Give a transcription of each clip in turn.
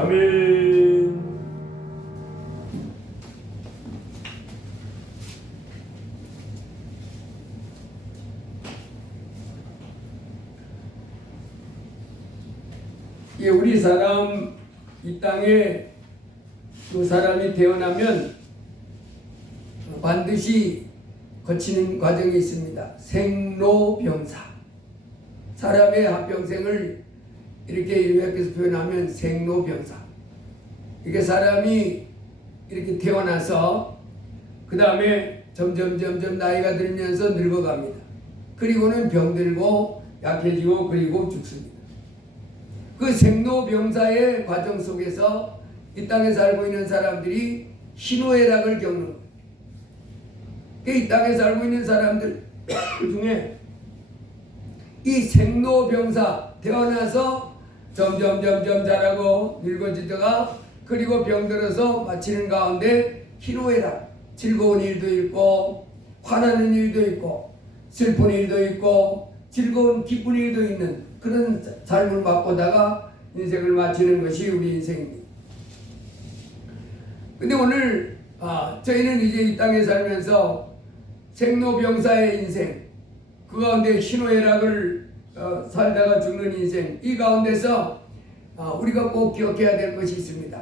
아멘. 예, 우리 사람 이 땅에 또 사람이 태어나면 반드시 거치는 과정이 있습니다. 생로병사. 사람의 한평생을 이렇게 요약해서 표현하면 생로병사. 이게 사람이 이렇게 태어나서 그 다음에 점점 나이가 들면서 늙어갑니다. 그리고는 병들고 약해지고 그리고 죽습니다. 그 생로병사의 과정 속에서 이 땅에 살고 있는 사람들이 희노애락을 겪는 거예요. 이 땅에 살고 있는 사람들 중에 이 생로병사 태어나서 점점 자라고 늙어지다가 그리고 병들어서 마치는 가운데 희노애락, 즐거운 일도 있고 화나는 일도 있고 슬픈 일도 있고 즐거운 기쁜 일도 있는 그런 삶을 맛보다가 인생을 마치는 것이 우리 인생입니다. 근데 오늘 저희는 이제 이 땅에 살면서 생로병사의 인생, 그 가운데 희노애락을 살다가 죽는 인생, 이 가운데서 우리가 꼭 기억해야 될 것이 있습니다.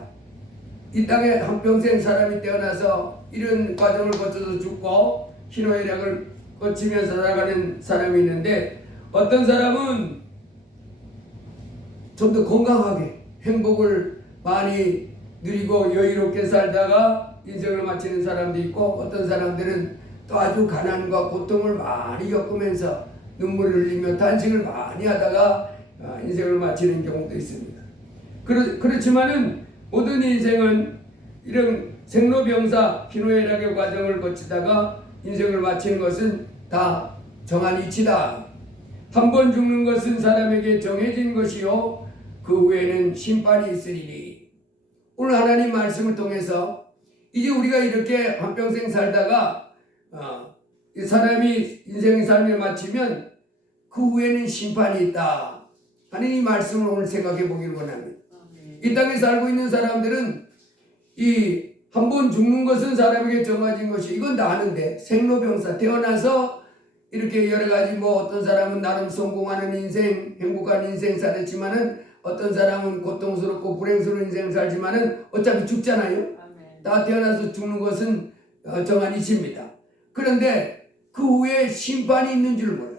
이 땅에 한평생 사람이 태어나서 이런 과정을 거쳐서 죽고 희노애락을 거치면서 살아가는 사람이 있는데, 어떤 사람은 좀 더 건강하게 행복을 많이 누리고 여유롭게 살다가 인생을 마치는 사람도 있고, 어떤 사람들은 또 아주 가난과 고통을 많이 겪으면서 눈물을 흘리며 탄식을 많이 하다가 인생을 마치는 경우도 있습니다. 그렇지만은 모든 인생은 이런 생로병사 희노애락의 과정을 거치다가 인생을 마치는 것은 다 정한 이치다. 한 번 죽는 것은 사람에게 정해진 것이요 그 후에는 심판이 있으리니. 오늘 하나님 말씀을 통해서 이제 우리가 이렇게 한평생 살다가 사람이 인생의 삶을 마치면 그 후에는 심판이 있다 하는 이 말씀을 오늘 생각해 보길 원합니다. 이 땅에 살고 있는 사람들은 이 한 번 죽는 것은 사람에게 정해진 것이, 이건 다 아는데, 생로병사 태어나서 이렇게 여러 가지 어떤 사람은 나름 성공하는 인생, 행복한 인생 살았지만은 어떤 사람은 고통스럽고 불행스러운 인생을 살지만은 어차피 죽잖아요. 다 태어나서 죽는 것은 정한 이치입니다. 그런데 그 후에 심판이 있는 줄 몰라요.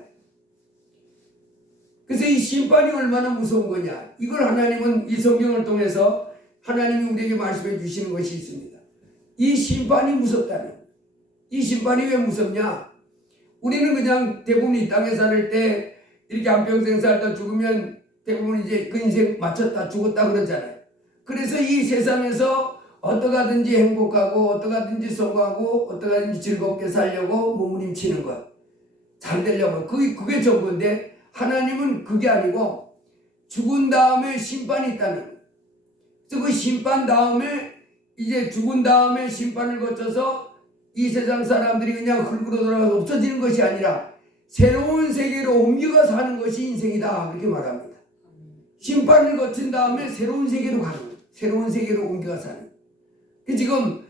그래서 이 심판이 얼마나 무서운 거냐, 이걸 하나님은 이 성경을 통해서 하나님이 우리에게 말씀해 주시는 것이 있습니다. 이 심판이 무섭다는 거예요. 이 심판이 왜 무섭냐? 우리는 그냥 대부분 이 땅에 살 때 이렇게 한평생 살다 죽으면 대부분 이제 그 인생 마쳤다, 죽었다 그러잖아요. 그래서 이 세상에서 어떠하든지 행복하고 어떠하든지 성공하고 어떠하든지 즐겁게 살려고 몸부림치는 것, 잘 되려고, 그게 전부인데, 하나님은 그게 아니고 죽은 다음에 심판이 있다는 거예요. 그래서 그 심판 다음에, 이제 죽은 다음에 심판을 거쳐서 이 세상 사람들이 그냥 흙으로 돌아가서 없어지는 것이 아니라 새로운 세계로 옮겨가 사는 것이 인생이다, 그렇게 말합니다. 심판을 거친 다음에 새로운 세계로 가는 거예요. 새로운 세계로 옮겨가 사는 거예요. 지금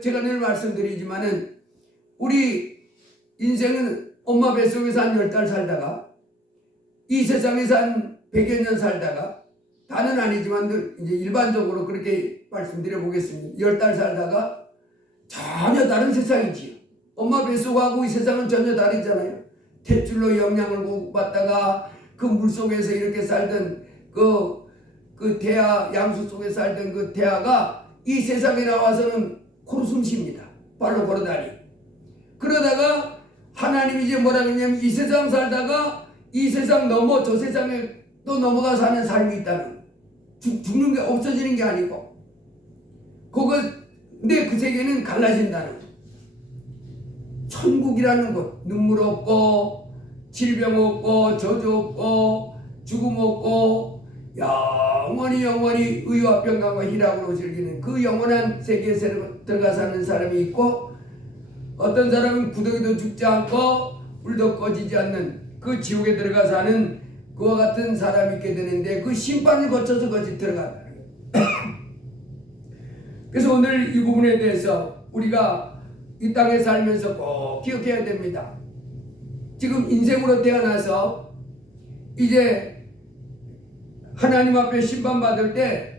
제가 늘 말씀드리지만은 우리 인생은 엄마 뱃속에서 한 10달 살다가 이 세상에서 한 100여 년 살다가, 다는 아니지만 이제 일반적으로 그렇게 말씀드려 보겠습니다. 10달 살다가 전혀 다른 세상이지요. 엄마 뱃속하고 이 세상은 전혀 다르잖아요. 탯줄로 영양을 받다가 그 물속에서 이렇게 살던 그 태아, 양수 속에 살던 그 태아가 이 세상에 나와서는 코로 숨 쉽니다. 발로 걸어다니. 그러다가 하나님이 이제 뭐라 그러냐면 이 세상 살다가 이 세상 넘어 저 세상에 또 넘어가 사는 삶이 있다는 거예요. 죽는 게 없어지는 게 아니고, 근데 그 세계는 갈라진다는 거예요. 천국이라는 것, 눈물 없고 질병 없고 저주 없고 죽음 없고 영원히 의와 평강과 희락으로 즐기는 그 영원한 세계에 들어가 사는 사람이 있고, 어떤 사람은 구덩이도 죽지 않고 불도 꺼지지 않는 그 지옥에 들어가 사는 그와 같은 사람이 있게 되는데, 그 심판을 거쳐서 거기 들어간다는 거예요. 그래서 오늘 이 부분에 대해서 우리가 이 땅에 살면서 꼭 기억해야 됩니다. 지금 인생으로 태어나서 이제 하나님 앞에 심판받을 때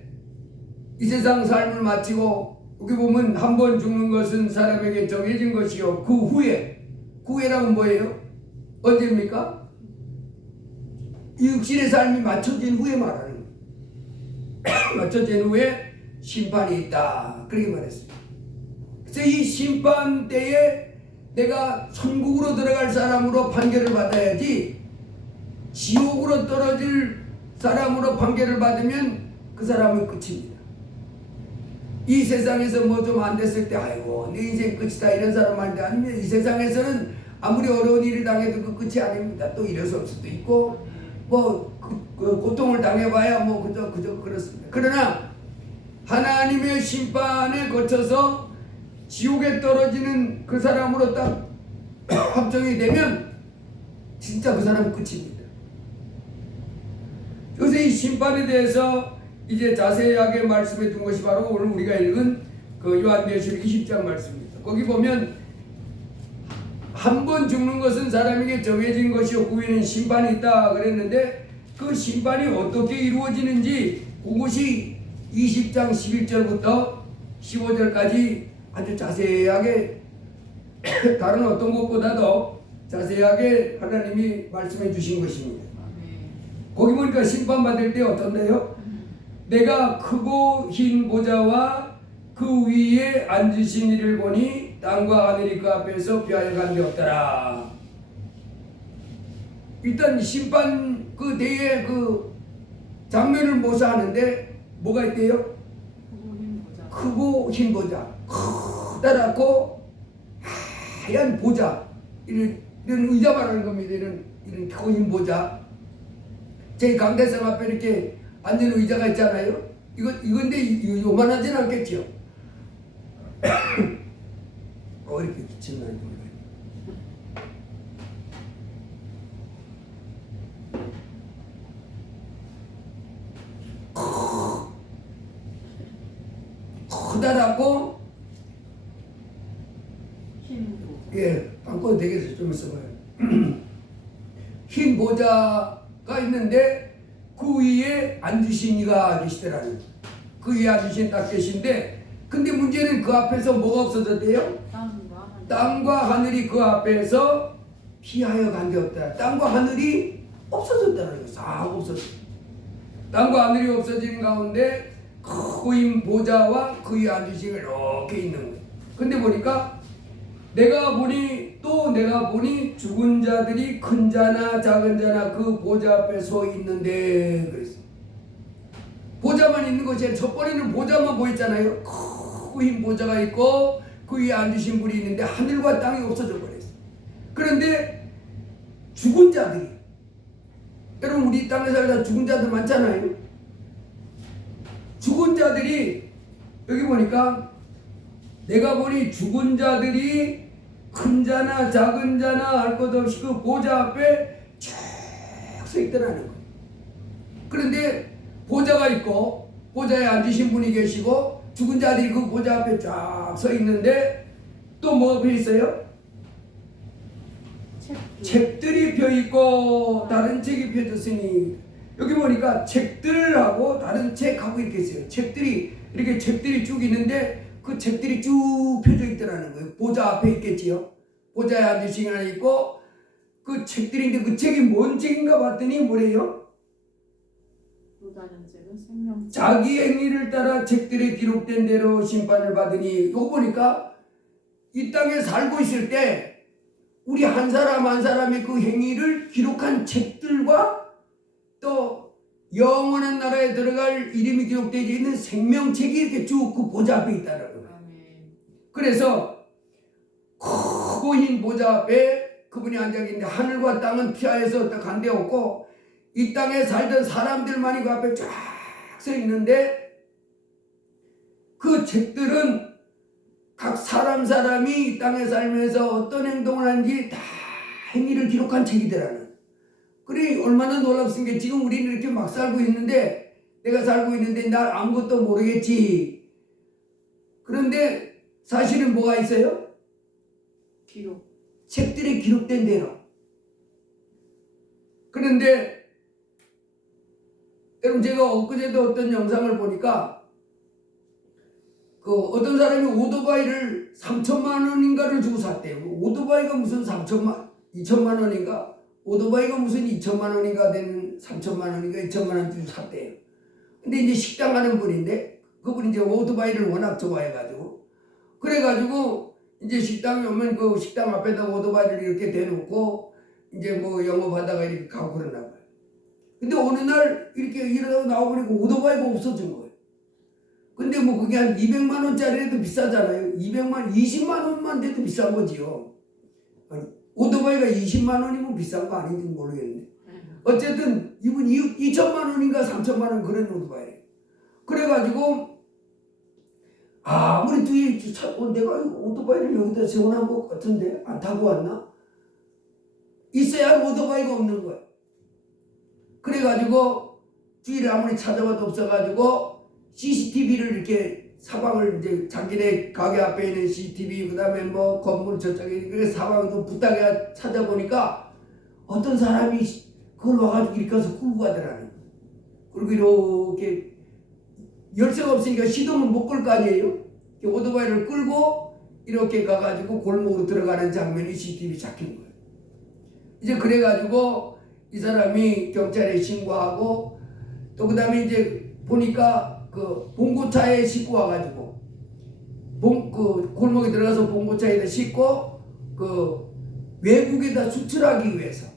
이 세상 삶을 마치고 여기 보면 한 번 죽는 것은 사람에게 정해진 것이요 그 후에라면 뭐예요? 언제입니까? 이 육신의 삶이 맞춰진 후에 말하는 거예요. 맞춰진 후에 심판이 있다 그렇게 말했습니다. 그래서 이 심판 때에 내가 천국으로 들어갈 사람으로 판결을 받아야지 지옥으로 떨어질 사람으로 판결을 받으면 그 사람은 끝입니다. 이 세상에서 뭐 좀 안 됐을 때 아이고 내 인생 끝이다 이런 사람한테 아니면 이 세상에서는 아무리 어려운 일을 당해도 그 끝이 아닙니다. 또 일어설 수도 있고 뭐 그 고통을 당해봐야 뭐 그저 그렇습니다. 그러나 하나님의 심판에 거쳐서 지옥에 떨어지는 그 사람으로 딱 확정이 되면 진짜 그 사람은 끝입니다. 그래서 이 심판에 대해서 이제 자세하게 말씀해 둔 것이 바로 오늘 우리가 읽은 그 요한계시록 20장 말씀입니다. 거기 보면 한 번 죽는 것은 사람에게 정해진 것이요 후에는 심판이 있다 그랬는데 그 심판이 어떻게 이루어지는지 그것이 20장 11절부터 15절까지 아주 자세하게 다른 어떤 것보다도 자세하게 하나님이 말씀해 주신 것입니다. 거기 보니까 심판받을 때 어떤데요? 내가 크고 흰 보좌와 그 위에 앉으신 이를 보니 땅과 하늘이 그 앞에서 피하여 간 데 없더라. 일단 심판 그 대의 그 장면을 묘사하는데 뭐가 있대요? 크고 흰 보좌, 커다랗고 하얀 보좌, 이런 의자 말하는 겁니다. 이런 크고 흰 보좌. 제 강대상 앞에 이렇게 앉는 의자가 있잖아요. 이건데 요만하진 않겠죠. 이렇게 기침나는 거예요. 커다랗고 바꿔도 되겠어요. 좀 있어봐요. 흰 보좌가 있는데 그 위에 앉으신 이가 계시더라는 그 위에 앉으신 딱 계신데 근데 문제는 그 앞에서 뭐가 없어졌대요? 땅과 하늘이 그 앞에서 피하여 간 데 없다. 땅과 하늘이 없어졌다는 거예요. 싹 없어졌다. 땅과 하늘이 없어지는 가운데 크고 흰 보좌와 그 위에 앉으신 이렇게 있는 거예요. 근데 보니까 내가 보니 죽은 자들이 큰 자나 작은 자나 그 보좌 앞에 서 있는데 그랬어요. 보좌만 있는 것이 아니라 첫번에는 보좌만 보였잖아요. 크고 흰 보좌가 있고 그 위에 앉으신 분이 있는데 하늘과 땅이 없어져 버렸어요. 그런데 죽은 자들이 여러분 우리 땅에 살다 죽은 자들 많잖아요. 죽은 자들이 여기 보니까 내가 보니 죽은 자들이 큰 자나 작은 자나 할 것 없이 그 보좌 앞에 쭉 서 있더라는 거예요. 그런데 보좌가 있고 보좌에 앉으신 분이 계시고 죽은 자들이 그 보좌 앞에 쫙 서 있는데 또 뭐가 펴 있어요? 책들이 펴 있고 다른 책이 펴졌으니 여기 보니까 책들하고 다른 책하고 이렇게 있어요. 책들이 쭉 있는데 그 책들이 쭉 펴져 있더라는 거예요. 보좌 앞에 있겠지요. 보좌에 앉으신 하나 있고 그 책들인데 그 책이 뭔 책인가 봤더니 뭐래요? 자기 행위를 따라 책들에 기록된 대로 심판을 받으니 이거 보니까 이 땅에 살고 있을 때 우리 한 사람 한 사람의 그 행위를 기록한 책들과 또 영원한 나라에 들어갈 이름이 기록되어 있는 생명책이 이렇게 쭉 그 보좌 앞에 있다는 거예요. 그래서 크고 흰 보좌 앞에 그분이 앉아 있는데 하늘과 땅은 피하여서 딱 간 데 없고 이 땅에 살던 사람들만이 그 앞에 쫙 서 있는데 그 책들은 각 사람이 이 땅에 살면서 어떤 행동을 하는지 다 행위를 기록한 책이더라는. 그래 얼마나 놀랍은 게 지금 우리는 이렇게 막 살고 있는데 내가 살고 있는데 날 아무것도 모르겠지. 그런데 사실은 뭐가 있어요? 기록. 책들에 기록된 대로. 그런데 여러분, 제가 엊그제도 어떤 영상을 보니까 그 어떤 사람이 오토바이를 3천만 원인가를 주고 샀대요. 오토바이가 무슨 2천만 원인가? 오토바이가 무슨 2천만 원인가 되는 3천만 원인가 2천만 원 주고 샀대요. 근데 이제 식당 가는 분인데 그분이 이제 오토바이를 워낙 좋아해가지고 그래가지고 이제 식당에 오면 그 식당 앞에다 오토바이를 이렇게 대놓고 이제 뭐 영업하다가 이렇게 가고 그러나 봐요. 근데 어느 날 이렇게 일어나고 나와보니까 오토바이가 없어진 거예요. 근데 뭐 그게 한 200만 원짜리라도 비싸잖아요. 20만 원만 돼도 비싼 거지요. 아니, 오토바이가 20만 원이면 비싼 거 아닌지 모르겠는데. 어쨌든 이분 2천만 원인가 3천만 원 그런 오토바이. 그래가지고 아무리 뒤에 내가 오토바이를 여기다 세워놓은 것 같은데 안 타고 왔나? 있어야 오토바이가 없는 거야. 그래가지고 주위를 아무리 찾아봐도 없어가지고 CCTV를 이렇게 사방을 이제 자기네 가게 앞에 있는 CCTV 그다음에 뭐 건물 저쪽에 그 사방도 부탁해 찾아보니까 어떤 사람이 그걸 와가지고 이렇게 와서 끌고 가더라는. 그리고 이렇게 열쇠가 없으니까 시동을 못 걸 거 아니에요. 오토바이를 끌고 이렇게 가가지고 골목으로 들어가는 장면이 CCTV 잡힌 거예요. 이제 그래가지고 이 사람이 경찰에 신고하고 또 그다음에 이제 보니까 그 봉고차에 싣고 와가지고 그 골목에 들어가서 봉고차에다 싣고 그 외국에다 수출하기 위해서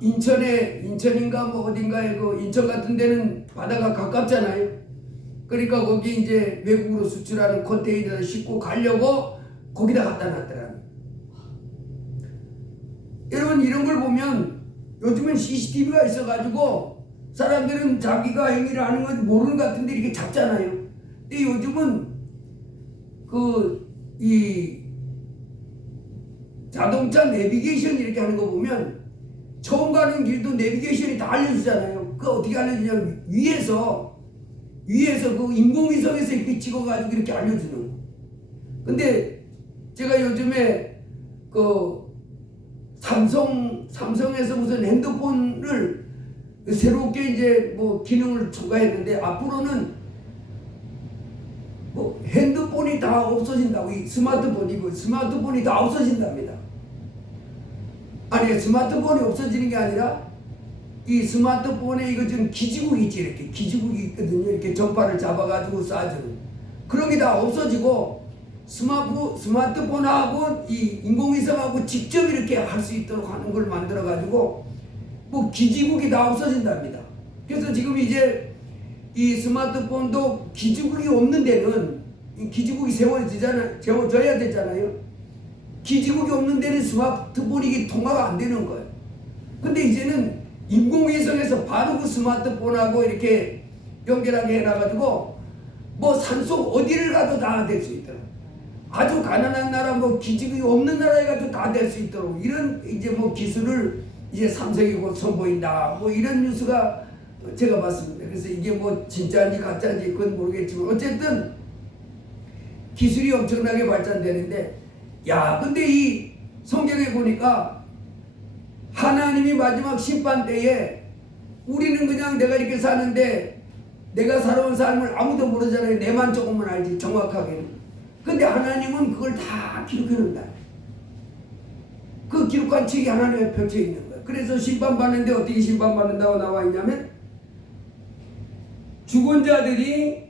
인천인가 뭐 어딘가에 그 인천 같은 데는 바다가 가깝잖아요. 그러니까 거기 이제 외국으로 수출하는 컨테이너를 싣고 가려고 거기다 갖다 놨더라고요. 여러분, 이런 걸 보면 요즘은 CCTV가 있어가지고 사람들은 자기가 행위를 하는 건 모르는 것 같은데 이렇게 잡잖아요. 근데 요즘은 이 자동차 내비게이션 이렇게 하는 거 보면 처음 가는 길도 내비게이션이 다 알려주잖아요. 그거 어떻게 알려주냐면 위에서 그 인공위성에서 이렇게 찍어가지고 이렇게 알려주는 거. 근데 제가 요즘에 그 삼성에서 무슨 핸드폰을 새롭게 이제 뭐 기능을 추가했는데 앞으로는 뭐 핸드폰이 다 없어진다고. 이 스마트폰이 다 없어진답니다. 아니, 스마트폰이 없어지는 게 아니라 이 스마트폰에 이거 지금 기지국이 있지. 이렇게 기지국이 있거든요. 이렇게 전파를 잡아가지고 쏴주는 그런 게 다 없어지고 스마트폰하고 이 인공위성하고 직접 이렇게 할 수 있도록 하는 걸 만들어가지고 뭐 기지국이 다 없어진답니다. 그래서 지금 이제 이 스마트폰도 기지국이 없는 데는 기지국이 세워져야 되잖아요. 기지국이 없는 데는 스마트폰이 통화가 안 되는 거예요. 근데 이제는 인공위성에서 바로 그 스마트폰하고 이렇게 연결하게 해놔가지고 뭐 산속 어디를 가도 다 될 수 있도록, 아주 가난한 나라 뭐 기지국이 없는 나라에 가도 다 될 수 있도록 이런 이제 뭐 기술을 이제 삼성이 곧 선보인다 뭐 이런 뉴스가 제가 봤습니다. 그래서 이게 뭐 진짜인지 가짜인지 그건 모르겠지만 어쨌든 기술이 엄청나게 발전되는데, 야 근데 이 성경에 보니까 하나님이 마지막 심판 때에 우리는 그냥 내가 이렇게 사는데 내가 살아온 삶을 아무도 모르잖아요. 내만 조금만 알지 정확하게는. 근데 하나님은 그걸 다 기록해 놓는다. 그 기록한 책이 하나님에 펼쳐 있는 거예요. 그래서 심판받는데 어떻게 심판받는다고 나와 있냐면 죽은 자들이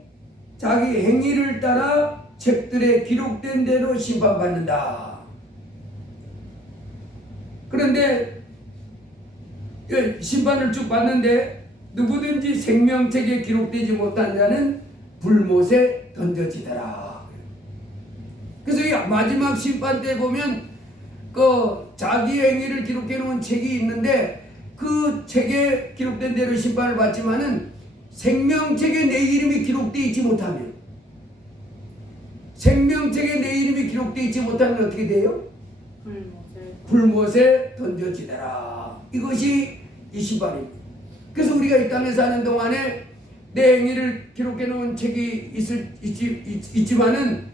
자기 행위를 따라 책들에 기록된 대로 심판받는다. 그런데 심판을 쭉 받는데 누구든지 생명책에 기록되지 못한 자는 불못에 던져지더라. 그래서 이 마지막 심판 때 보면 그 자기 행위를 기록해 놓은 책이 있는데 그 책에 기록된 대로 심판을 받지만은 생명책에 내 이름이 기록되어 있지 못하면, 생명책에 내 이름이 기록되어 있지 못하면 어떻게 돼요? 불못에 던져지더라. 이것이 이 심판입니다. 그래서 우리가 이 땅에 사는 동안에 내 행위를 기록해 놓은 책이 있지만은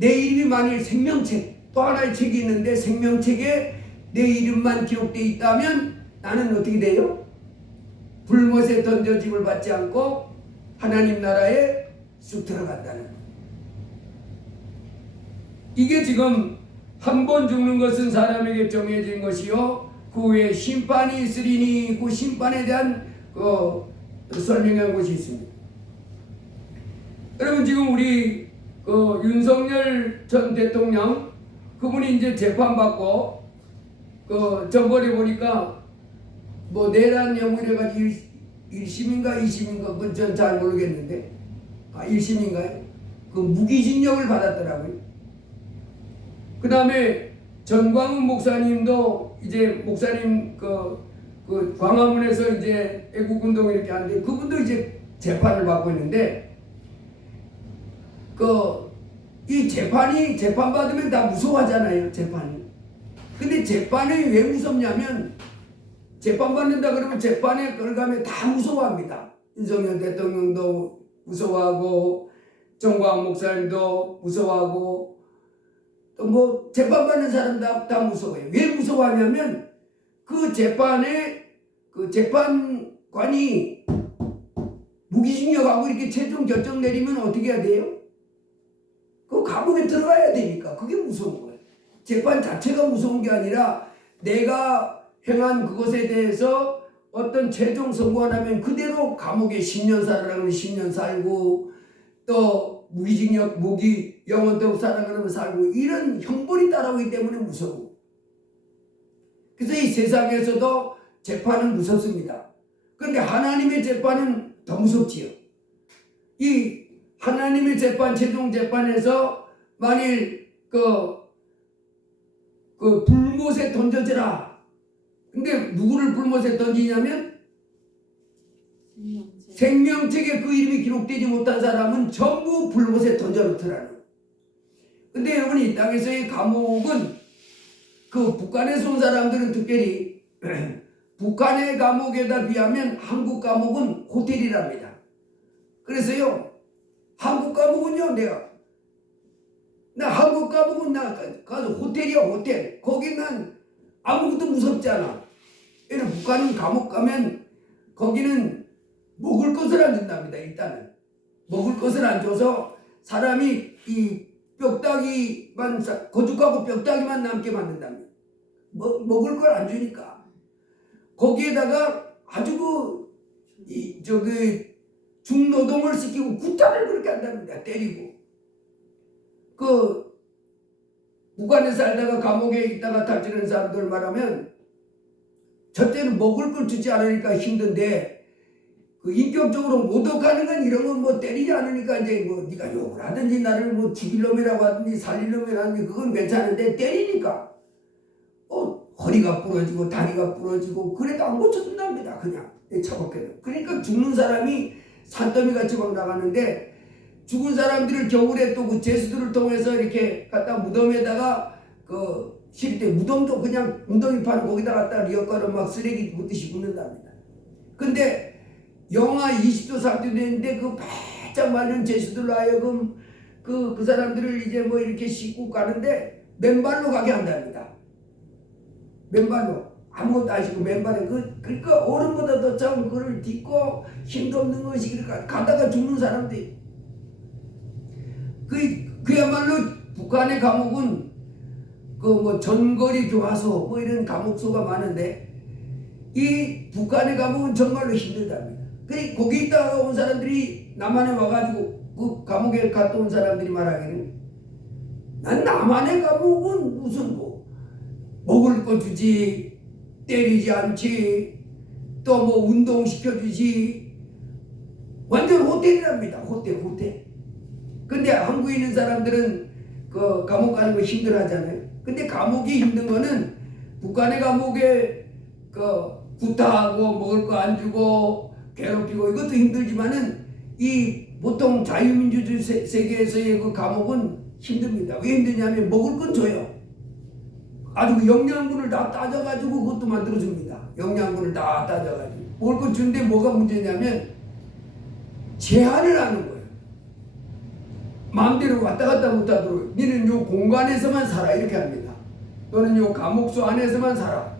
내 이름이 만일 생명책, 또 하나의 책이 있는데 생명책에 내 이름만 기록되어 있다면 나는 어떻게 돼요? 불못에 던져짐을 받지 않고 하나님 나라에 쑥 들어간다는 거예요. 이게 지금 한 번 죽는 것은 사람에게 정해진 것이요 그 후에 심판이 있으리니 그 심판에 대한 설명한 것이 있습니다. 여러분 지금 우리 윤석열 전 대통령 그분이 이제 재판받고 전번에 보니까 뭐 내란 혐의 이래가지고 1심인가 2심인가 그건 전 잘 모르겠는데 1심인가요? 그 무기징역을 받았더라고요. 그 다음에 전광훈 목사님도 이제 목사님 그 광화문에서 이제 애국운동 이렇게 하는데 그분도 이제 재판을 받고 있는데 이 재판 받으면 다 무서워하잖아요. 재판이. 근데 재판이 왜 무섭냐면 재판 받는다 그러면 재판의 결과면 다 무서워합니다. 윤석열 대통령도 무서워하고 정광훈 목사님도 무서워하고 또 뭐 재판 받는 사람 다 무서워해요. 왜 무서워하냐면 그 재판에 그 재판관이 무기징역하고 이렇게 최종 결정 내리면 어떻게 해야 돼요? 그 감옥에 들어가야 되니까 그게 무서운 거예요. 재판 자체가 무서운 게 아니라 내가 행한 그것에 대해서 어떤 최종 선고가 나면 그대로 감옥에 10년 살아라면 10년 살고 또 무기징역 무기 영원토록 살아가면 살고 이런 형벌이 따라오기 때문에 무서워. 그래서 이 세상에서도 재판은 무섭습니다. 그런데 하나님의 재판은 더 무섭지요. 이 하나님의 재판 최종 재판에서 만일 그 불못에 던져지라. 근데 누구를 불못에 던지냐면 생명책에 그 이름이 기록되지 못한 사람은 전부 불못에 던져놓더라는. 근데 여러분 이 땅에서의 감옥은 그 북한에서 온 사람들은 특별히 북한의 감옥에다 비하면 한국 감옥은 호텔이랍니다. 그래서요 한국 감옥은요 나 한국 감옥은 나 가서 호텔이야 호텔. 거기는 아무것도 무섭지 않아. 왜냐면 북한은 감옥 가면 거기는 먹을 것을 안 준답니다. 일단은 먹을 것을 안 줘서 사람이 이 뼈다귀만 거죽하고 뼈다귀만 남게 만든답니다. 먹을 걸 안 주니까 거기에다가 아주 중노동을 시키고 구타를 그렇게 한답니다. 때리고 북한에 살다가 감옥에 있다가 탈출한 사람들 말하면 첫째는 먹을 걸 주지 않으니까 힘든데 인격적으로 모독하는 건 이런 건 뭐 때리지 않으니까 이제 뭐 네가 욕을 하든지 나를 뭐 죽일 놈이라고 하든지 살릴 놈이라고 하든지 그건 괜찮은데 때리니까 허리가 부러지고 다리가 부러지고 그래도 안 고쳐준답니다. 그냥 차갑게도. 그러니까 죽는 사람이 산더미같이 막 나가는데 죽은 사람들을 겨울에 또 그 제수들을 통해서 이렇게 갖다 무덤에다가 실 때 무덤도 그냥 웅덩이 파는 거기다 갖다 리어가로 막 쓰레기 묻듯이 묻는답니다. 근데 영하 20도 30도 되는데 그 바짝 마른 제수들로 하여금 그 사람들을 이제 뭐 이렇게 싣고 가는데 맨발로 가게 한답니다. 맨발로 아무것도 안 싣고 맨발에 그러니까 어른보다 더 작은 그걸 딛고 힘도 없는 것이 그러니까 가다가 죽는 사람들이 그야말로 북한의 감옥은 뭐 전거리 교화소 뭐 이런 감옥소가 많은데 이 북한의 감옥은 정말로 힘들답니다. 거기 있다가 온 사람들이 남한에 와가지고 그 감옥에 갔다 온 사람들이 말하기는 난 남한의 감옥은 무슨 뭐 먹을 거 주지 때리지 않지 또 뭐 운동시켜주지 완전 호텔이랍니다. 호텔. 근데 한국에 있는 사람들은 그 감옥 가는 거 힘들어하잖아요. 근데 감옥이 힘든 거는 북한의 감옥에 구타하고 먹을 거 안 주고 괴롭히고 이것도 힘들지만은 이 보통 자유민주주의 세계에서의 그 감옥은 힘듭니다. 왜 힘드냐면 먹을 건 줘요. 아주 그 영양분을 다 따져가지고 그것도 만들어줍니다. 영양분을 다 따져가지고 먹을 건 주는데 뭐가 문제냐면 제한을 하는 거예요. 마음대로 왔다 갔다 못하도록 너는 요 공간에서만 살아 이렇게 합니다. 너는 요 감옥소 안에서만 살아.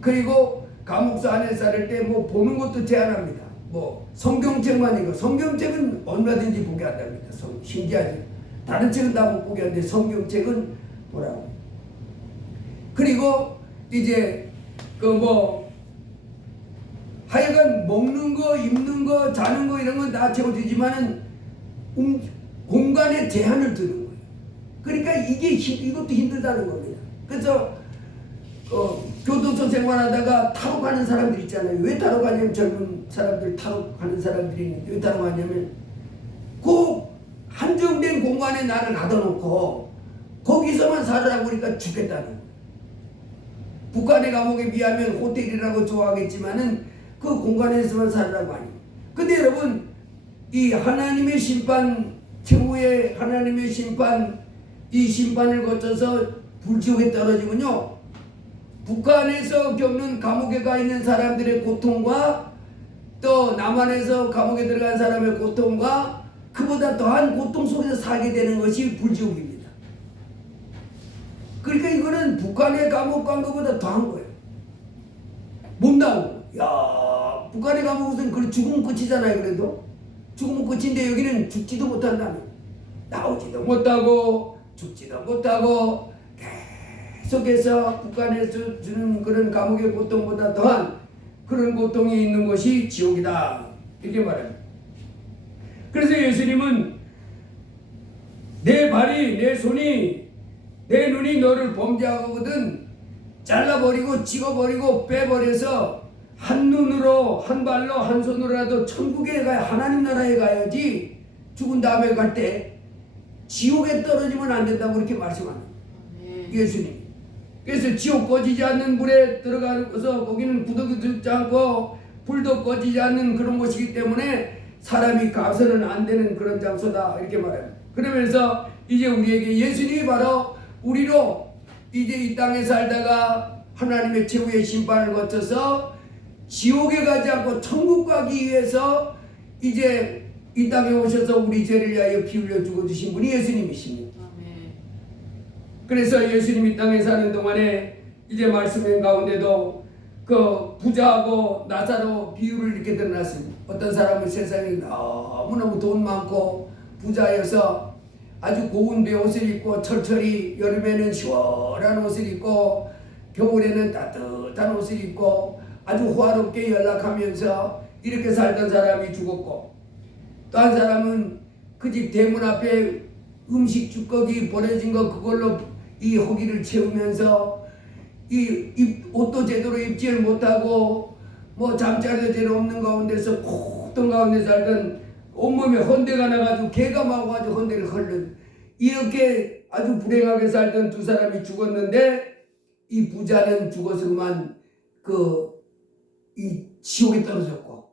그리고 감옥소 안에 살을 때 뭐 보는 것도 제한합니다. 뭐 성경책만 읽어. 성경책은 얼마든지 보게 한답니다. 신기하지. 다른 책은 다 못 보게 하는데 성경책은 보라고. 그리고 이제 그 뭐 하여간 먹는 거, 입는 거, 자는 거 이런 건 다 채워주지만은 공간에 제한을 두는 거예요. 그러니까 이것도 힘들다는 겁니다. 그래서 교도소 생활하다가 탈옥하는 사람들 있잖아요. 왜 탈옥하냐면 젊은 사람들 탈옥하는 사람들이 있는데 왜 탈옥하냐면 그 한정된 공간에 나를 가둬놓고 거기서만 살으라고 그러니까 죽겠다는 거예요. 북한의 감옥에 비하면 호텔이라고 좋아하겠지만은 그 공간에서만 살으라고 하니. 근데 여러분 이 하나님의 심판, 최후의 하나님의 심판, 이 심판을 거쳐서 불지옥에 떨어지면요, 북한에서 겪는 감옥에 가 있는 사람들의 고통과 또 남한에서 감옥에 들어간 사람의 고통과 그보다 더한 고통 속에서 살게 되는 것이 불지옥입니다. 그러니까 이거는 북한의 감옥 간 것보다 더한 거예요. 못 나오고. 야, 북한의 감옥은 그 죽으면 끝이잖아요. 그래도 죽으면 끝인데 여기는 죽지도 못한다는, 나오지도 못하고 죽지도 못하고 계속해서 북한에서 주는 그런 감옥의 고통보다 더한 그런 고통이 있는 것이 지옥이다 이렇게 말합니다. 그래서 예수님은 내 발이, 내 손이, 내 눈이 너를 범죄하거든 잘라버리고 찍어버리고 빼버려서 한 눈으로, 한 발로, 한 손으로라도 천국에 가야, 하나님 나라에 가야지 죽은 다음에 갈 때 지옥에 떨어지면 안 된다고 그렇게 말씀하는 예수님. 그래서 지옥 꺼지지 않는 물에 들어가서 거기는 구더기 들지 않고 불도 꺼지지 않는 그런 곳이기 때문에 사람이 가서는 안 되는 그런 장소다 이렇게 말합니다. 그러면서 이제 우리에게 예수님이 바로 우리로 이제 이 땅에 살다가 하나님의 최후의 심판을 거쳐서 지옥에 가지 않고 천국 가기 위해서 이제 이 땅에 오셔서 우리 죄를 위하여 피 흘려 죽어주신 분이 예수님이십니다. 그래서 예수님 이 땅에 사는 동안에 이제 말씀의 가운데도 그 부자하고 나사로 비유를 이렇게 드러났습니다. 어떤 사람은 세상에 너무너무 돈 많고 부자여서 아주 고운 베옷을 입고 철철이 여름에는 시원한 옷을 입고 겨울에는 따뜻한 옷을 입고 아주 호화롭게 연락하면서 이렇게 살던 사람이 죽었고, 또 한 사람은 그 집 대문 앞에 음식 쭈꺼기 버려진 거 그걸로 이 허기를 채우면서 이 옷도 제대로 입지를 못하고 뭐 잠자리도 제대로 없는 가운데서 고통 가운데 살던 온몸에 헌대가 나가지고 개가 막아가지고 헌대를 헐는 이렇게 아주 불행하게 살던 두 사람이 죽었는데 이 부자는 죽어서만 이 지옥에 떨어졌고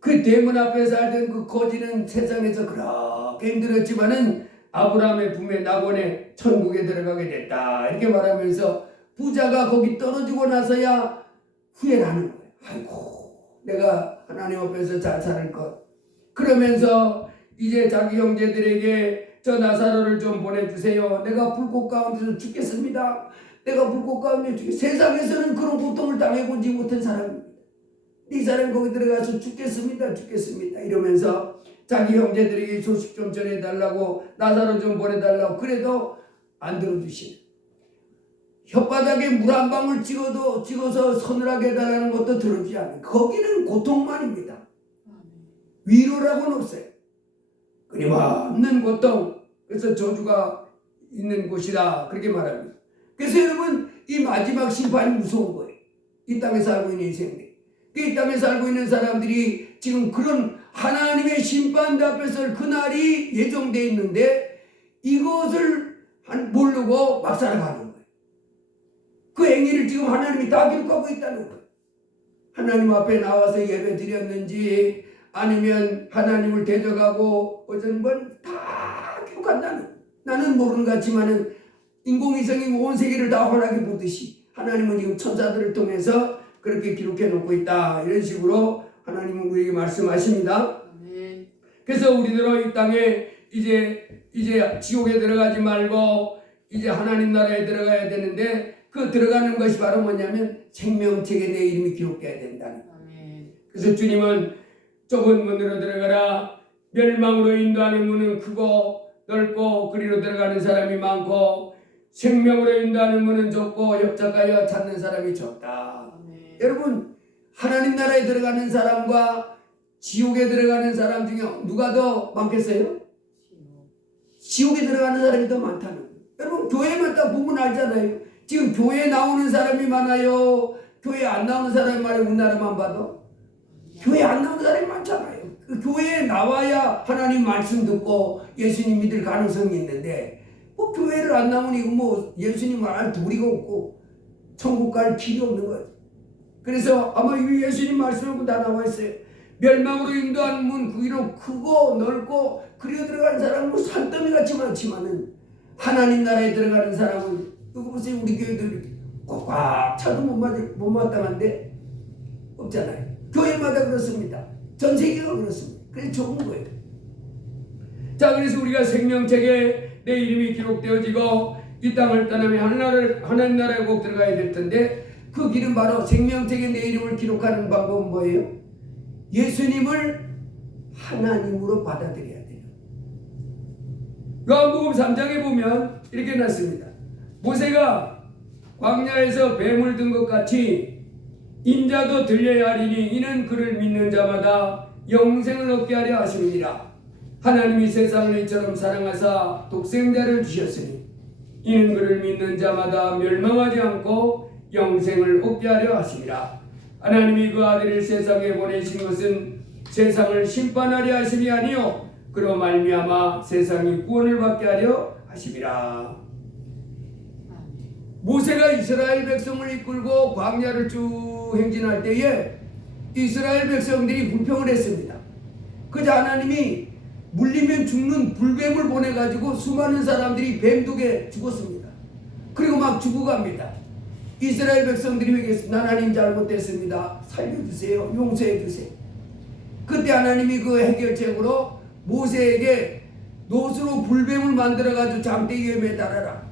그 대문 앞에 살던 그 거지는 세상에서 그렇게 힘들었지만은 아브라함의 품에 낙원에 천국에 들어가게 됐다 이렇게 말하면서 부자가 거기 떨어지고 나서야 후회를 하는 거예요. 아이고 내가 하나님 앞에서 잘 살 것. 그러면서 이제 자기 형제들에게 저 나사로를 좀 보내주세요. 내가 불꽃 가운데서 죽겠습니다. 내가 불꽃 가운데 세상에서는 그런 고통을 당해보지 못한 사람입니다. 이 사람이 거기 들어가서 죽겠습니다. 이러면서 자기 형제들에게 소식 좀 전해달라고, 나사로 좀 보내달라고 그래도 안 들어주시네. 혓바닥에 물 한 방울 찍어서 서늘하게 해달라는 것도 들어주지 않아요. 거기는 고통만입니다. 위로라고는 없어요. 끊임없는 고통, 그래서 저주가 있는 곳이다 그렇게 말합니다. 그래서 여러분 이 마지막 심판이 무서운 거예요. 이 땅에 살고 있는 인생들, 이 땅에 살고 있는 사람들이 지금 그런 하나님의 심판 앞에 설 그날이 예정되어 있는데 이것을 모르고 막 살아가는 거예요. 그 행위를 지금 하나님이 다 기록하고 있다는 거예요. 하나님 앞에 나와서 예배 드렸는지 아니면 하나님을 대적하고 어떤 건 다 기록한다는, 나는 모르는 것 같지만은 인공위성이 온 세계를 다 환하게 보듯이 하나님은 지금 천사들을 통해서 그렇게 기록해 놓고 있다 이런 식으로 하나님은 우리에게 말씀하십니다. 그래서 우리들은 이 땅에 이제 지옥에 들어가지 말고 이제 하나님 나라에 들어가야 되는데 그 들어가는 것이 바로 뭐냐면 생명책에 내 이름이 기록돼야 된다는 거예요. 아멘. 그래서 주님은 좁은 문으로 들어가라. 멸망으로 인도하는 문은 크고 넓고 그리로 들어가는 사람이 많고 생명으로 인도하는 문은 좁고 협착하여 찾는 사람이 적다. 아멘. 여러분 하나님 나라에 들어가는 사람과 지옥에 들어가는 사람 중에 누가 더 많겠어요? 지옥에 들어가는 사람이 더 많다는 거예요. 여러분 교회만 딱 보면 알잖아요. 지금 교회 나오는 사람이 많아요? 교회 안 나오는 사람이 많아요? 우리나라만 봐도 교회 안 나오는 사람이 많잖아요. 그 교회에 나와야 하나님 말씀 듣고 예수님 믿을 가능성이 있는데 뭐 교회를 안 나오니 뭐 예수님 말 도리가 없고 천국 갈 필요 없는 거죠. 그래서 아마 이 예수님 말씀은 다 나와 있어요. 멸망으로 인도하는 문 그기로 크고 넓고 그리로 들어가는 사람은 뭐 산더미 같이 많지만은 하나님 나라에 들어가는 사람은 이거 보세요. 우리 교회도 이렇게 꽉 차도 못 마땅한데 없잖아요. 교회마다 그렇습니다. 전 세계가 그렇습니다. 그래서 좋은 거예요. 자, 그래서 우리가 생명책에 내 이름이 기록되어지고 이 땅을 떠나면 하나님 나라에 꼭 들어가야 될 텐데 그 길은 바로 생명책에 내 이름을 기록하는 방법은 뭐예요? 예수님을 하나님으로 받아들여야 돼요. 요한복음 3장에 보면 이렇게 났습니다. 모세가 광야에서 뱀을 든 것 같이 인자도 들려야 하리니 이는 그를 믿는 자마다 영생을 얻게 하려 하심이니라. 하나님이 세상을 이처럼 사랑하사 독생자를 주셨으니 이는 그를 믿는 자마다 멸망하지 않고 영생을 얻게 하려 하심이라. 하나님이 그 아들을 세상에 보내신 것은 세상을 심판하려 하심이 아니요 그로 말미암아 세상이 구원을 받게 하려 하심이라. 모세가 이스라엘 백성을 이끌고 광야를 쭉 행진할 때에 이스라엘 백성들이 불평을 했습니다. 그저 하나님이 물리면 죽는 불뱀을 보내가지고 수많은 사람들이 뱀독에 죽었습니다. 그리고 막 죽어갑니다. 이스라엘 백성들이 회개했습니다. 하나님 잘못됐습니다. 살려주세요. 용서해주세요. 그때 하나님이 그 해결책으로 모세에게 노수로 불뱀을 만들어가지고 장대 위에 매달아라.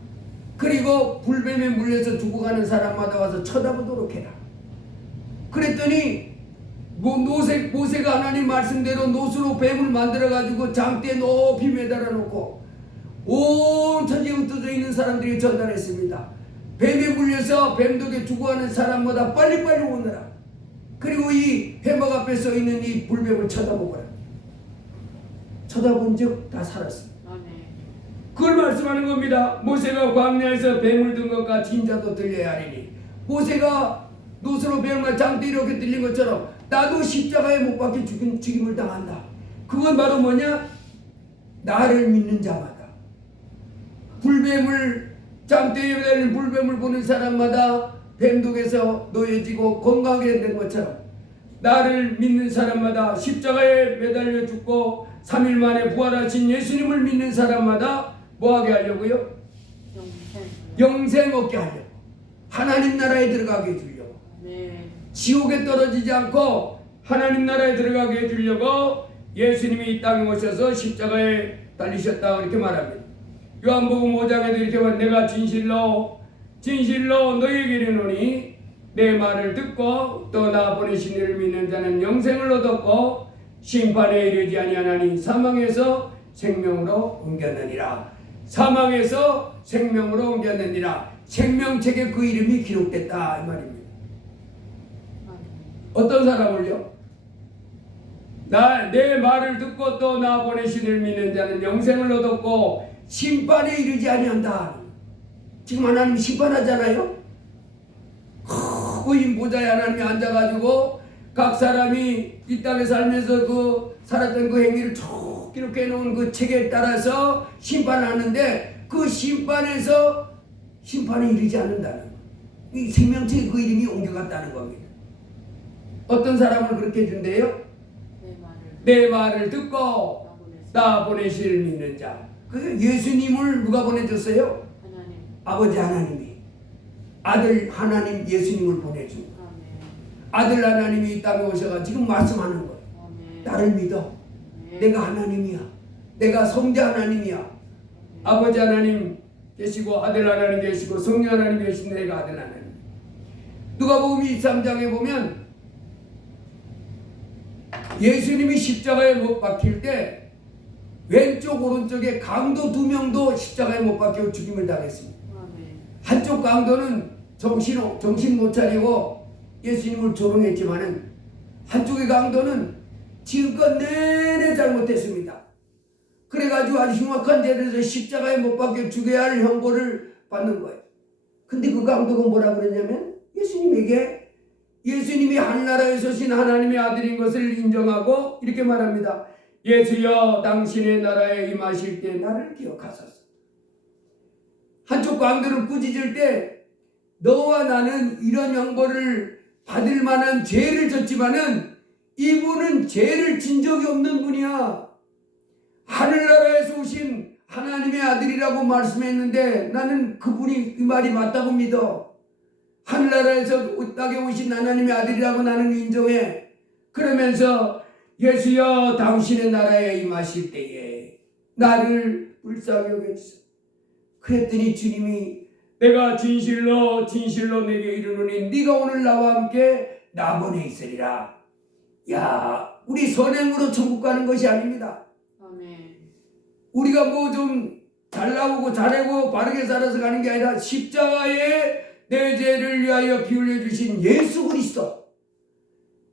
그리고 불뱀에 물려서 죽어가는 사람마다 와서 쳐다보도록 해라. 그랬더니 모세가 하나님 말씀대로 노수로 뱀을 만들어가지고 장대에 높이 매달아 놓고 온 천지에 흩어져 있는 사람들이 전달했습니다. 뱀에 물려서 뱀독에 죽어가는 사람마다 빨리빨리 오너라. 그리고 이 해막 앞에 서 있는 이 불뱀을 쳐다보거라. 쳐다본 적 다 살았습니다. 그걸 말씀하는 겁니다. 모세가 광야에서 뱀을 든 것 같이 인자도 들려야 하리니 모세가 노스로 뱀을 장대 이렇게 들린 것처럼 나도 십자가에 못 박혀 죽임을 당한다. 그건 바로 뭐냐? 나를 믿는 자마다 불뱀을 장대에 달린 불뱀을 보는 사람마다 뱀독에서 놓여지고 건강하게 된 것처럼 나를 믿는 사람마다 십자가에 매달려 죽고 3일 만에 부활하신 예수님을 믿는 사람마다 뭐하게 하려고요? 영생 얻게 하려고. 하나님 나라에 들어가게 해주려고. 네. 지옥에 떨어지지 않고 하나님 나라에 들어가게 해주려고 예수님이 이 땅에 오셔서 십자가에 달리셨다고 이렇게 말합니다. 요한복음 5장에도 이렇게 말 내가 진실로 너희에게 이르노니 내 말을 듣고 또 나 보내신 이를 믿는 자는 영생을 얻었고 심판에 이르지 아니하나니 사망에서 생명으로 옮겼느니라. 사망에서 생명으로 옮겼느니라. 생명책에 그 이름이 기록됐다 이 말입니다. 어떤 사람을요? 내 말을 듣고 또 나 보내신 이를 믿는 자는 영생을 얻었고 심판에 이르지 아니한다. 지금 하나님 심판하잖아요. 큰 보좌에 하나님이 앉아가지고 각 사람이 이 땅에 살면서 그 살았던 그 행위를 쭉 기록해 놓은 그 책에 따라서 심판하는데 그 심판에서 심판에 이르지 않는다는 거예요. 이 생명책에 그 이름이 옮겨갔다는 겁니다. 어떤 사람을 그렇게 준대요? 내 말을 듣고 나 보내실 믿는 자. 그 예수님을 누가 보내줬어요? 하나님. 아버지 하나님이 아들 하나님 예수님을 보내준 거예요. 아들 하나님이 이 땅에 오셔가 지금 말씀하는 거예요. 나를 믿어. 내가 하나님이야. 내가 성자 하나님이야. 아버지 하나님 계시고 아들 하나님 계시고 성령 하나님 계신 내가 아들 하나님. 누가복음 23장에 보면 예수님이 십자가에 못 박힐 때 왼쪽 오른쪽에 강도 2명도 십자가에 못 박혀 죽임을 당했습니다. 한쪽 강도는 정신 못 차리고 예수님을 조롱했지만은 한쪽의 강도는 지금껏 내내 잘못했습니다. 그래가지고 아주 흉악한 죄에서 십자가에 못 박혀 죽여야 할 형벌을 받는 거예요. 근데 그 강도가 뭐라 그랬냐면 예수님에게 예수님이 하늘나라에 서신 하나님의 아들인 것을 인정하고 이렇게 말합니다. 예수여 당신의 나라에 임하실 때 나를 기억하소서. 한쪽 강도를 꾸짖을 때 너와 나는 이런 형벌을 받을 만한 죄를 졌지만은 이분은 죄를 진 적이 없는 분이야. 하늘나라에서 오신 하나님의 아들이라고 말씀했는데 나는 그분이 그 말이 맞다고 믿어. 하늘나라에서 땅에 오신 하나님의 아들이라고 나는 인정해. 그러면서 예수여 당신의 나라에 임하실 때에 나를 불쌍히 여겨주소서. 그랬더니 주님이 내가 진실로 진실로 내게 이르노니 네가 오늘 나와 함께 낙원에 있으리라. 야, 우리 선행으로 천국 가는 것이 아닙니다. 아멘. 우리가 뭐 좀 잘 나오고 잘하고 바르게 살아서 가는 게 아니라 십자가에 내 죄를 위하여 피 흘려 주신 예수 그리스도,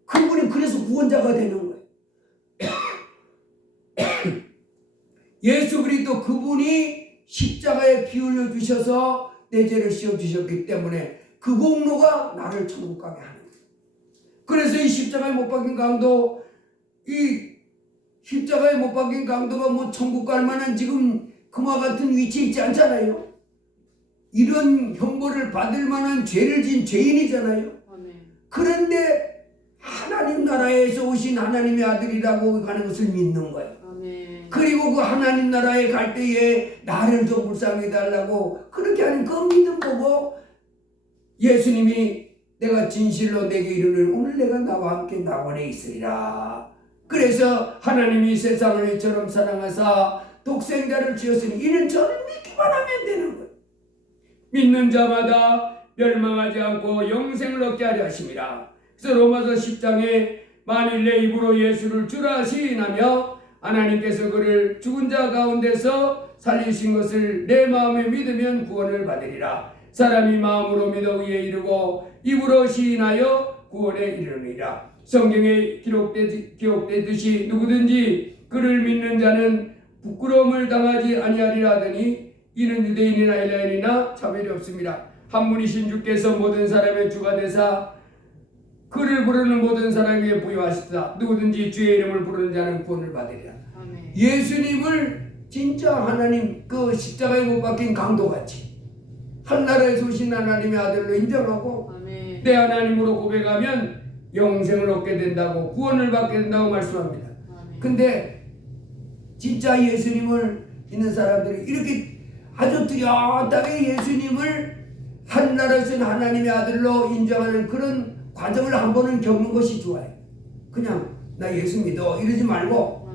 그분이 그래서 구원자가 되는 거예요. 예수 그리스도 그분이 십자가에 피 흘려 주셔서 내 죄를 씌워 주셨기 때문에 그 공로가 나를 천국 가게 하는 거예요. 그래서 이 십자가에 못 박힌 강도, 이 십자가에 못 박힌 강도가 뭐 천국 갈 만한 지금 그와 같은 위치에 있지 않잖아요. 이런 형벌을 받을 만한 죄를 진 죄인이잖아요. 그런데 하나님 나라에서 오신 하나님의 아들이라고 가는 것을 믿는 거예요. 그리고 그 하나님 나라에 갈 때에 나를 좀 불쌍히 해달라고 그렇게 하는 그 믿음 보고 예수님이 내가 진실로 내게 이르는 오늘 내가 나와 함께 낙원에 있으리라. 그래서 하나님이 세상을 이처럼 사랑하사 독생자를 주었으니 이는 저를 믿기만 하면 되는 거예요. 믿는 자마다 멸망하지 않고 영생을 얻게 하려 하심이라. 그래서 로마서 10장에 만일 내 입으로 예수를 주라 시인하며 하나님께서 그를 죽은 자 가운데서 살리신 것을 내 마음에 믿으면 구원을 받으리라. 사람이 마음으로 믿어 의에 이르고 입으로 시인하여 구원에 이르느니라. 성경에 기록되듯이 누구든지 그를 믿는 자는 부끄러움을 당하지 아니하리라 하더니 이는 유대인이나 헬라인이나 차별이 없습니다. 한 분이신 주께서 모든 사람의 주가 되사 그를 부르는 모든 사람에게 부여하시다. 누구든지 주의 이름을 부르는 자는 구원을 받으리라. 아멘. 예수님을 진짜 하나님 그 십자가에 못 박힌 강도같이 하늘나라에서 오신 하나님의 아들로 인정하고 아멘. 내 하나님으로 고백하면 영생을 얻게 된다고 구원을 받게 된다고 말씀합니다. 아멘. 근데 진짜 예수님을 믿는 사람들이 이렇게 아주 뚜렷하게 예수님을 하늘나라에서 하나님의 아들로 인정하는 그런 과정을 한 번은 겪는 것이 좋아요. 그냥 나 예수 믿어 이러지 말고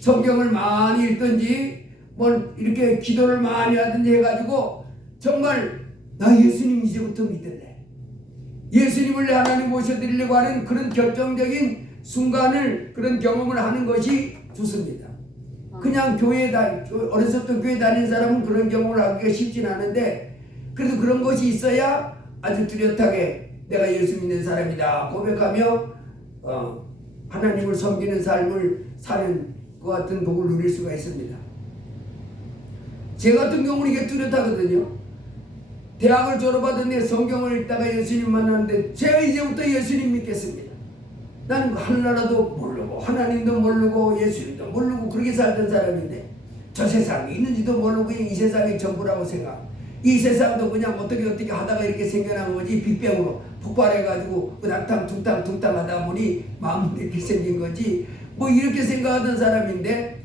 성경을 많이 읽든지 뭐 이렇게 기도를 많이 하든지 해가지고 정말 나 예수님 이제부터 믿을래. 예수님을 내 하나님 모셔드리려고 하는 그런 결정적인 순간을 그런 경험을 하는 것이 좋습니다. 그냥 어렸을 때 교회 다니는 사람은 그런 경험을 하기가 쉽진 않은데 그래도 그런 것이 있어야 아주 뚜렷하게 내가 예수 믿는 사람이다 고백하며 하나님을 섬기는 삶을 사는 것 같은 복을 누릴 수가 있습니다. 제 같은 경우는 이게 뚜렷하거든요. 대학을 졸업하던 데 성경을 읽다가 예수님 만났는데 제가 이제부터 예수님 믿겠습니다. 나는 하늘나라도 모르고 하나님도 모르고 예수님도 모르고 그렇게 살던 사람인데 저 세상에 있는지도 모르고 이 세상이 전부라고 생각. 이 세상도 그냥 어떻게 하다가 이렇게 생겨난 거지 빅뱅으로 폭발해가지고 낙탕 둥탕 하다 보니 마음이 이렇게 생긴 거지 뭐 이렇게 생각하던 사람인데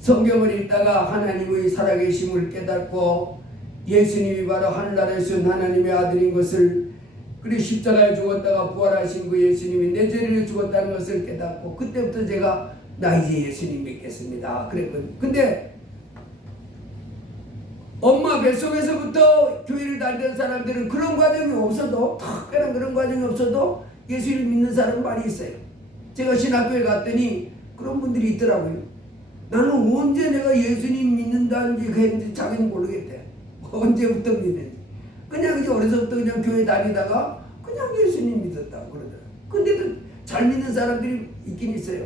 성경을 읽다가 하나님의 살아계심을 깨닫고 예수님이 바로 하늘나라에서 온 하나님의 아들인 것을 그리고 십자가에 죽었다가 부활하신 그 예수님이 내 죄를 죽었다는 것을 깨닫고 그때부터 제가 나 이제 예수님 믿겠습니다. 그랬거든. 근데 엄마 뱃속에서부터 교회를 다니던 사람들은 그런 과정이 없어도, 특별한 그런 과정이 없어도 예수를 믿는 사람 많이 있어요. 제가 신학교에 갔더니 그런 분들이 있더라고요. 나는 언제 내가 예수님 믿는다는지 그랬는지 자기는 모르겠대. 언제부터 믿는지. 그냥 이제 어려서부터 그냥 교회 다니다가 그냥 예수님 믿었다고 그러더라고요. 근데도 잘 믿는 사람들이 있긴 있어요.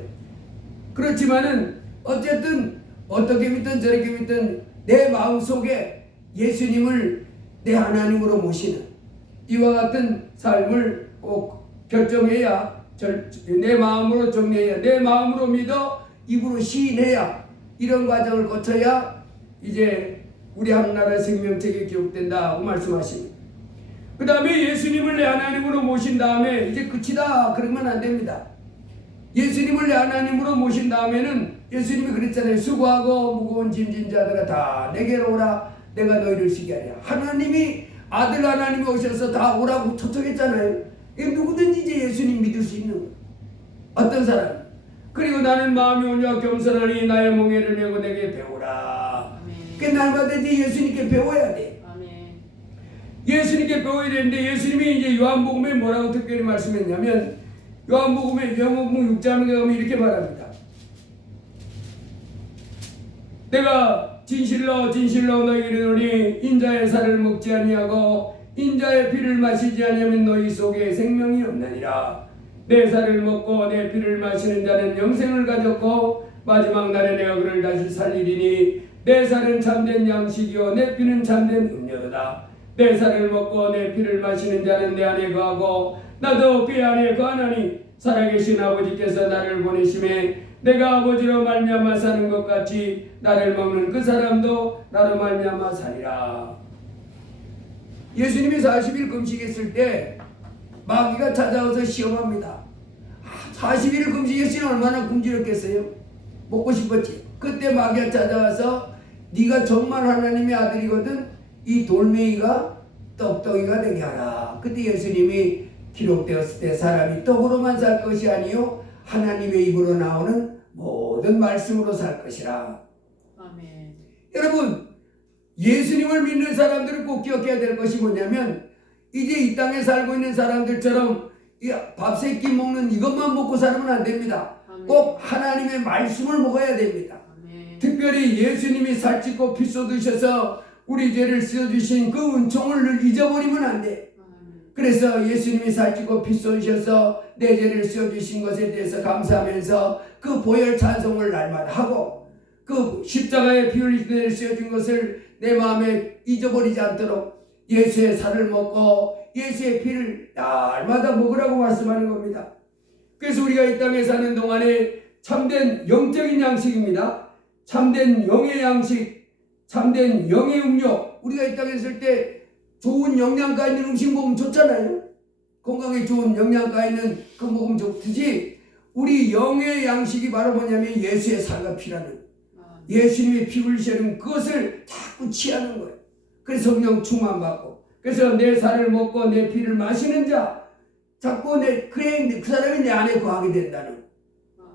그렇지만은 어쨌든 어떻게 믿든 저렇게 믿든 내 마음속에 예수님을 내 하나님으로 모시는 이와 같은 삶을 꼭 결정해야, 내 마음으로 정리해야, 내 마음으로 믿어 입으로 시인해야, 이런 과정을 거쳐야 이제 우리 하나님나라의 생명책에 기록된다고 말씀하십니다. 그 다음에 예수님을 내 하나님으로 모신 다음에 이제 끝이다 그러면 안 됩니다. 예수님을 내 하나님으로 모신 다음에는 예수님이 그랬잖아요. 수고하고 무거운 짐진 자들아 다 내게로 오라, 내가 너희를 쉬게 하리라. 하나님이, 아들 하나님이 오셔서 다 오라고 초청했잖아요. 누구든지 이제 예수님 믿을 수 있는 거예요. 어떤 사람. 그리고 나는 마음이 온유하고 겸손하니 나의 멍에를 메고 내게 배우라. 그 날마다 이제 예수님께 배워야 돼. 예수님께 배워야 되는데, 예수님이 이제 요한복음에 뭐라고 특별히 말씀했냐면, 요한복음 6장에 가면 이렇게 말합니다. 내가 진실로 진실로 너희에게 이르노니 인자의 살을 먹지 아니하고 인자의 피를 마시지 아니하면 너희 속에 생명이 없느니라. 내 살을 먹고 내 피를 마시는 자는 영생을 가졌고 마지막 날에 내가 그를 다시 살리리니 내 살은 참된 양식이요 내 피는 참된 음료로다. 내 살을 먹고 내 피를 마시는 자는 내 안에 거하고 나도 그의 안에 거하나니 살아계신 아버지께서 나를 보내심에 내가 아버지로 말미암아 사는 것 같이 나를 먹는 그 사람도 나로 말미암아 사리라. 예수님이 40일 금식했을 때 마귀가 찾아와서 시험합니다. 40일 금식했으니 얼마나 굶주렸겠어요? 먹고 싶었지. 그때 마귀가 찾아와서 네가 정말 하나님의 아들이거든 이 돌멩이가 떡덩이가 되게 하라. 그때 예수님이 기록되었을 때 사람이 떡으로만 살 것이 아니요 하나님의 입으로 나오는 모든 말씀으로 살 것이라. 아멘. 여러분, 예수님을 믿는 사람들은 꼭 기억해야 될 것이 뭐냐면, 이제 이 땅에 살고 있는 사람들처럼 밥 세 끼 먹는 이것만 먹고 살면 안 됩니다. 아멘. 꼭 하나님의 말씀을 먹어야 됩니다. 아멘. 특별히 예수님이 살찌고 피 쏟으셔서 우리 죄를 씻어주신 그 은총을 잊어버리면 안 돼. 그래서 예수님이 살찌고 피 쏟으셔서 내 죄를 씌워주신 것에 대해서 감사하면서 그 보혈 찬송을 날마다 하고, 그 십자가의 피 흘리신 씌워준 것을 내 마음에 잊어버리지 않도록 예수의 살을 먹고 예수의 피를 날마다 먹으라고 말씀하는 겁니다. 그래서 우리가 이 땅에 사는 동안에 참된 영적인 양식입니다. 참된 영의 양식, 참된 영의 음료. 우리가 이 땅에 있을 때 좋은 영양가 있는 음식 먹으면 좋잖아요. 건강에 좋은 영양가 있는 그 먹으면 좋듯이 우리 영의 양식이 바로 뭐냐면 예수의 살과 피라는, 예수님의 피 흘리시는 그것을 자꾸 취하는 거예요. 그래서 성령 충만 받고, 그래서 내 살을 먹고 내 피를 마시는 자, 자꾸 그 사람이 내 안에 거하게 된다는.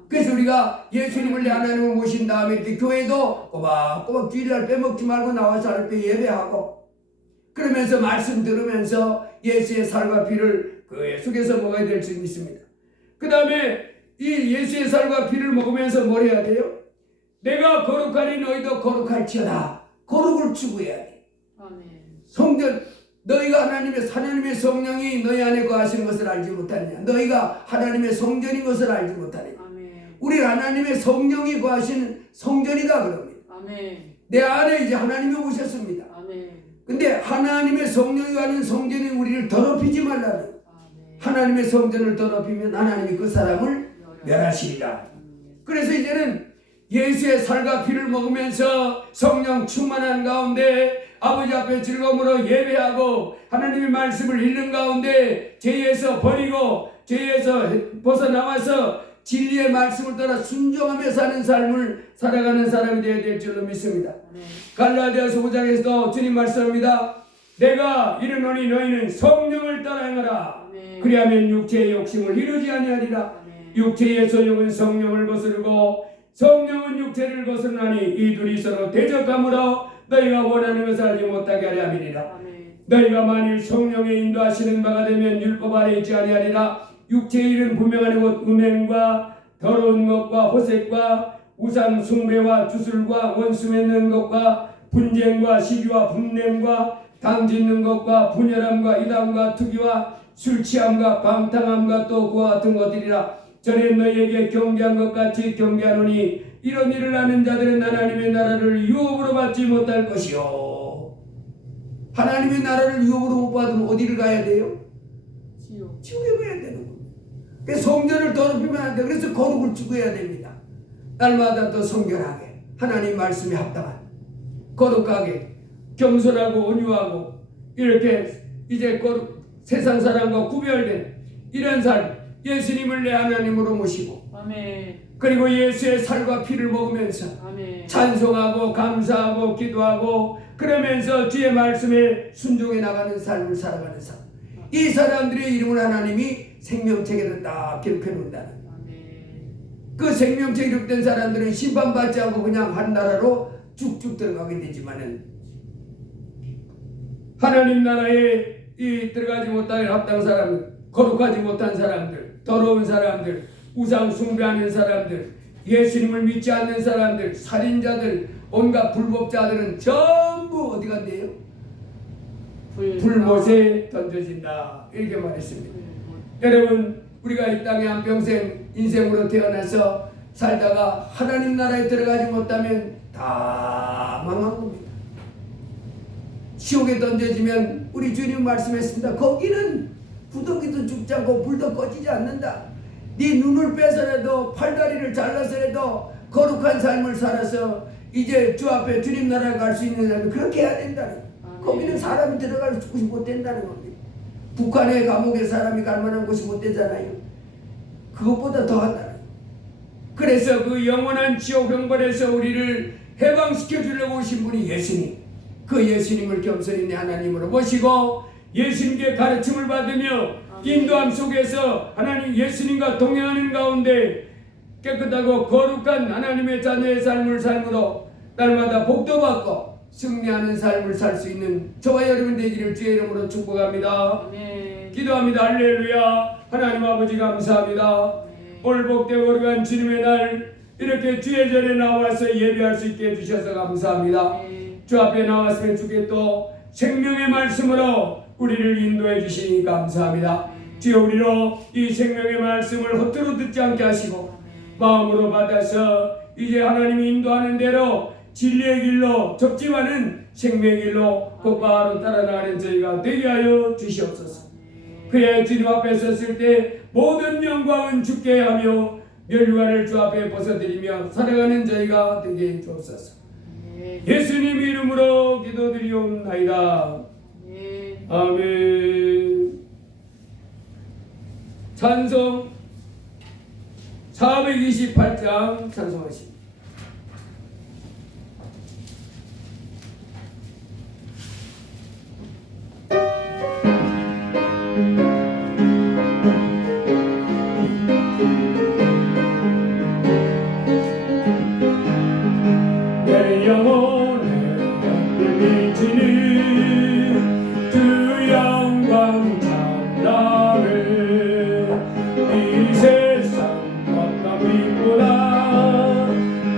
그래서 우리가 예수님을 내 하나님으로 모신 다음에 이렇게 교회도 꼬박꼬박 주일날 빼먹지 말고 나와서 하나님께 예배하고, 그러면서 말씀 들으면서 예수의 살과 피를 그 속에서 먹어야 될 수 있습니다. 그 다음에 이 예수의 살과 피를 먹으면서 뭘 해야 돼요? 내가 거룩하니 너희도 거룩할지어다. 거룩을 추구해야 돼. 아멘. 성전, 너희가 하나님의 성령이 너희 안에 거하시는 것을 알지 못하느냐? 너희가 하나님의 성전인 것을 알지 못하느냐? 아멘. 우리 하나님의 성령이 거하시는 성전이다 그럽니다. 아멘. 내 안에 이제 하나님이 오셨습니다. 아멘. 근데 하나님의 성령이 가는 성전이 우리를 더럽히지 말라는. 하나님의 성전을 더럽히면 하나님이 그 사람을 멸하시리라. 그래서 이제는 예수의 살과 피를 먹으면서 성령 충만한 가운데 아버지 앞에 즐거움으로 예배하고 하나님의 말씀을 읽는 가운데 죄에서 버리고 죄에서 벗어나와서 진리의 말씀을 따라 순종하며 사는 삶을 살아가는 사람이 되어야 될 줄로 믿습니다. 갈라디아서 5장에서도 주님 말씀합니다. 내가 이르노니 너희는 성령을 따라 행하라. 그리하면 육체의 욕심을 이루지 아니하리라. 육체의 소욕은 성령을 거스르고 성령은 육체를 거스르나니 이 둘이 서로 대적함으로 너희가 원하는 것을 하지 못하게 하려 함이니라. 아멘. 너희가 만일 성령의 인도하시는 바가 되면 율법 아래 있지 아니하리라. 육체의 일은 분명하니 곧 음행과 더러운 것과 호색과 우상 숭배와 주술과 원수 맺는 것과 분쟁과 시기와 분냄과 당 짓는 것과 분열함과 이단과 투기와 술 취함과 방탕함과 또 그와 같은 것들이라. 전에 너희에게 경계한 것 같이 경계하노니 이런 일을 하는 자들은 하나님의 나라를 유업으로 받지 못할 것이요. 하나님의 나라를 유업으로 못 받으면 어디를 가야 돼요? 지옥. 지옥에 가야 되는 겁니다. 그래서 성전을 더럽히면 안 돼. 그래서 거룩을 추구해야 됩니다. 날마다 더 성결하게 하나님 말씀에 합당한 거룩하게 겸손하고 온유하고 이렇게 이제 세상 사람과 구별된 이런 삶, 예수님을 내 하나님으로 모시고 아멘. 그리고 예수의 살과 피를 먹으면서 아멘. 찬송하고 감사하고 기도하고 그러면서 주의 말씀에 순종해 나가는 삶을 살아가는 사람. 이 사람들의 이름을 하나님이 생명책에다 딱 기록해 놓는다는. 그 생명책 기록된 사람들은 심판받지 않고 그냥 한 나라로 쭉쭉 들어가게 되지만은 하나님 나라에 이 들어가지 못할 합당 사람들, 거룩하지 못한 사람들, 더러운 사람들, 우상 숭배하는 사람들, 예수님을 믿지 않는 사람들, 살인자들, 온갖 불법자들은 전부 어디 간대요? 불못에 던져진다. 이렇게 말했습니다. 여러분, 우리가 이 땅에 한평생 인생으로 태어나서 살다가 하나님 나라에 들어가지 못하면 다 망한 겁니다. 지옥에 던져지면 우리 주님 말씀했습니다. 거기는 구더기도 죽지 않고 불도 꺼지지 않는다. 네 눈을 빼서라도 팔다리를 잘라서라도 거룩한 삶을 살아서 이제 주 앞에 주님 나라에 갈 수 있는 사람이 그렇게 해야 된다는 거예요. 거기는 사람이 들어갈 곳이 못 된다는 겁니다. 북한의 감옥에 사람이 갈 만한 곳이 못 되잖아요. 그것보다 더 한다는 거예요. 그래서 그 영원한 지옥 형벌에서 우리를 해방시켜 주려고 오신 분이 예수님. 그 예수님을 겸손히 내 하나님으로 모시고 예수님께 가르침을 받으며 인도함 속에서 하나님 예수님과 동행하는 가운데 깨끗하고 거룩한 하나님의 자녀의 삶을 삶으로 날마다 복도받고 승리하는 삶을 살 수 있는 저와 여러분 되기를 주의 이름으로 축복합니다. 아멘. 기도합니다. 할렐루야. 하나님 아버지 감사합니다. 오늘 복되고 거룩한 주님의 날 이렇게 주의 전에 나와서 예배할 수 있게 해주셔서 감사합니다. 주 앞에 나왔으면 주께 또 생명의 말씀으로 우리를 인도해 주시니 감사합니다. 주여 우리로 이 생명의 말씀을 허투루 듣지 않게 하시고 마음으로 받아서 이제 하나님이 인도하는 대로 진리의 길로 적지만은 생명의 길로 곧바로 따라나가는 저희가 되게 하여 주시옵소서. 그래야 주님 앞에 섰을 때 모든 영광은 주께 하며 멸류관을 주 앞에 벗어드리며 살아가는 저희가 되게 해 주옵소서. 예수님 이름으로 기도드리옵나이다. 아멘. 찬송 428장 찬송하십니다. 내 영혼에 비치는 주 영광 찬란해 이 세상 어떤 빛보다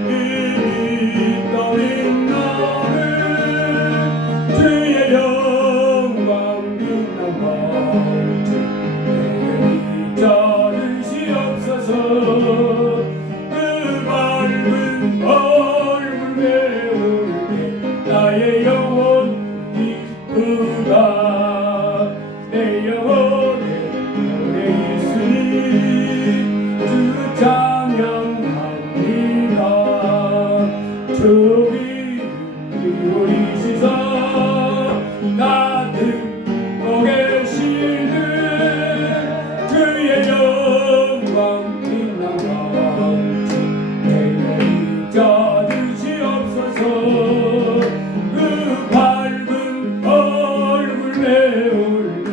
이리 떠린 나는 주의 영광 빛난 밤주 내게 자르시옵소서. 그 밝은 얼굴 배울 때 나의 영혼 기쁘다. 내 영혼에 오래 있으니 주 찬양합니다. 주 이름 올리시사 가득 계시는 주의 영광 빛난 밤주 내게 자주시옵소서. 그 밝은 얼굴 배울 때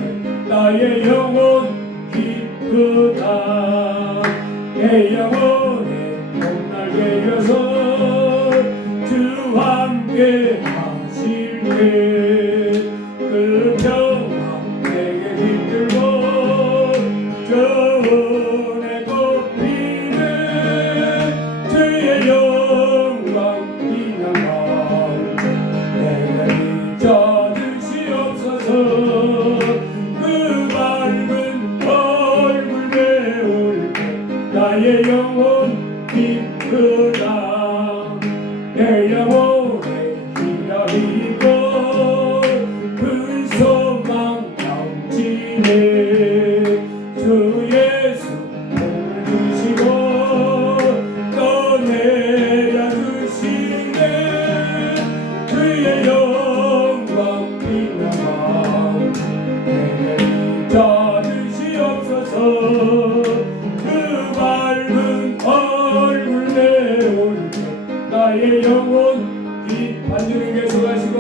나의 영혼 기쁘다. 내 함께 하실 때그 평강 내게 깃들고 전에 꽃피네 주의 영광 비난만 내게 잊어주시옵소서 그 밝은 얼굴 배울 때 나의 영혼 기쁘다 내 영혼에 희락이 있고 큰 소망 넘치네 주 예수 복을 주시고 또 내려주시네 주의 영광 빛나만 내게 잊어주시옵소서 그 밝은 얼굴 내올 때 나의 영혼 빛 반주를 계속하시고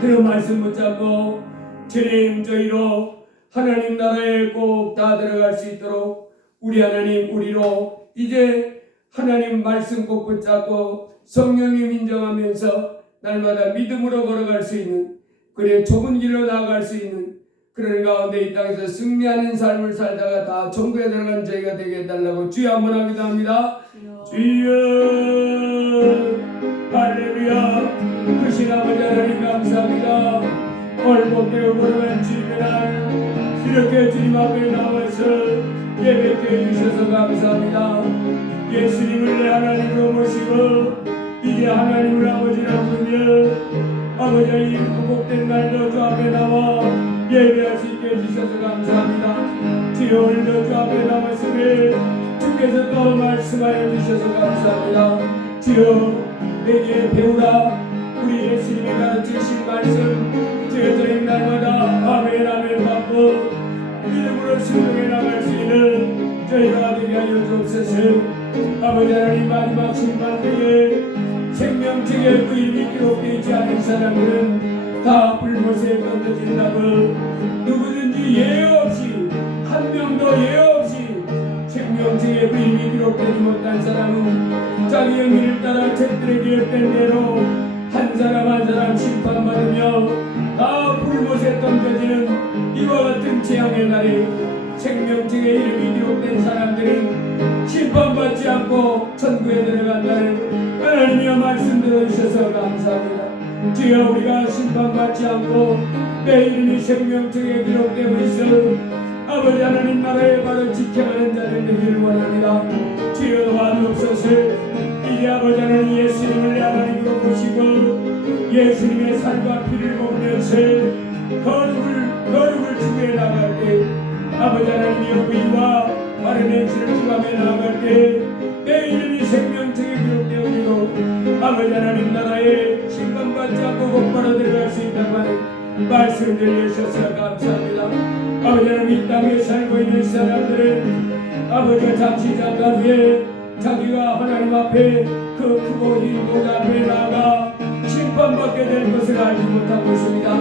그 말씀 붙잡고 주님 저희로 하나님 나라에 꼭 다 들어갈 수 있도록 우리 하나님 우리로 이제 하나님 말씀 꼭 붙잡고 성령님 인정하면서 날마다 믿음으로 걸어갈 수 있는 그래 좁은 길로 나아갈 수 있는 그런 가운데 이 땅에서 승리하는 삶을 살다가 다 천국에 들어간 저희가 되게 해달라고 주여 한번 하기도 합니다. 주여 할렐루야 크신 아버지 하나님 감사합니다. 오늘 복되어 걸어간 주님의 날 이렇게 주님 앞에 나와서 예배케 해주셔서 감사합니다. 예수님을 내 하나님으로 모시고 이제 하나님을 아버지라고 부르며 아버지의 이 복된 날도 주 앞에 나와 예배할 수 있게 해주셔서 감사합니다. 주여 오늘도 주 앞에 나왔으니 주께서 또 말씀하여 주셔서 감사합니다. 주여 내게 배우라 우리 예수님이 가르치신 말씀 주여 저희 날마다 아멘 아멘 받고 믿음으로 순종해 나갈 수 있는 저희가 되게 하여 주옵소서. 아버지 하나님 마지막 심판 때에 생명책에 그 이름이 기록되어 있지 않은 사람들은 다 불못에 던져진다고 누구든지 예외 없이 한 명도 예외 없이 생명책에 그 이름이 기록되지 못한 사람은 자기 행위를 따라 책들에 기록된 대로 한 사람 한 사람 심판받으며 다 불못에 던져지는 이와 같은 재앙의 날에 생명책에 이름이 기록된 사람들은 심판받지 않고 천국에 들어간다는 하나님의 말씀 들어주셔서 감사합니다. 주여 우리가 심판받지 않고 내 이름이 생명책에 기록되고 있어 아버지 하나님 나라에 바로 지켜가는 자들 되기를 원합니다. 주여 도와주옵소서. 이제 아버지 하나님 예수님을 내 하나님으로 보시고 예수님의 살과 피를 먹으면서 거룩을 추구해 나갈 때 아버지 하나님의 의와 바른 행실을 추구하며 나갈 때 내 이름이 생명책에 기록되어지고 아버지 하나님 나라에 심판받지 않고 곧바로 들어갈 수 있다고 하는 말씀 들려주셔서 감사합니다. 아버지 하나님 이 땅에 살고 있는 사람들은 아버지가 잠시 잠깐 후에 자기가 하나님 앞에 그 크고 흰 보좌 앞에 나아가 심판받게 될 것을 알지 못하고 있습니다.